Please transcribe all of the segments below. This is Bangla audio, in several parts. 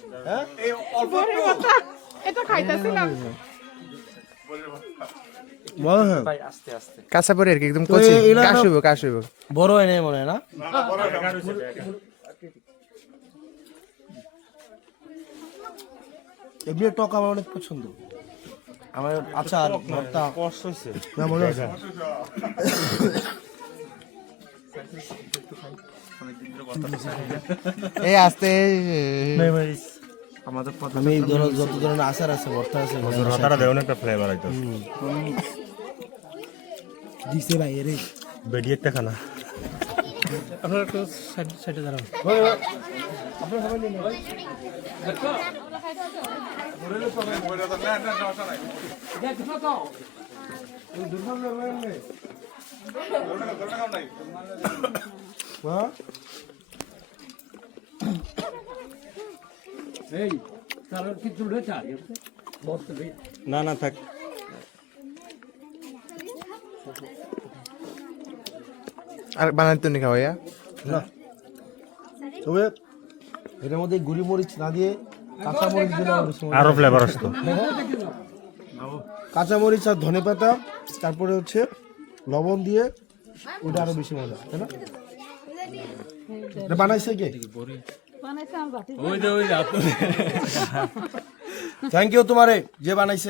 হ্যাঁ এটা খাইতেছিলাম ভাই আস্তে আস্তে কাঁচা পরে আর কি একদম কচি কাশ হইব বড় হয় নাই মনে হয় না এমনি টক আমার অনেক পছন্দ আমার আচার ভর্তা কষ্ট হইছে না মনে হয় এই আস্তে আমাদের আমি এই যত ধরনের আচার আছে ভর্তা আছে রতাটা দেওয়ার একটা ফ্লেভার আইতো দিছে ভাই রে বেডিয়ে টাকা না আপনারা একটু সাইডে দাঁড়ান এই কারণ কি চুড়ে চাই না না থাক আর বানাইতো নি খাওয়া না তবে এটার মধ্যে গুড়ি মরিচ না দিয়ে কাঁচা মরিচ দিলে আমার বেশি মজা আরো লাগে। ফ্লেভার আসতো কাঁচা মরিচ আর ধনে পাতা তারপরে হচ্ছে লবণ দিয়ে ওটা আরো বেশি মজা তাই না এটা বানাইছে কে থ্যাংক ইউ তোমারে যে বানাইছে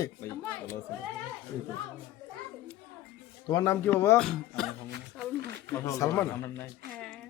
তোমার নাম কি বাবা সালমান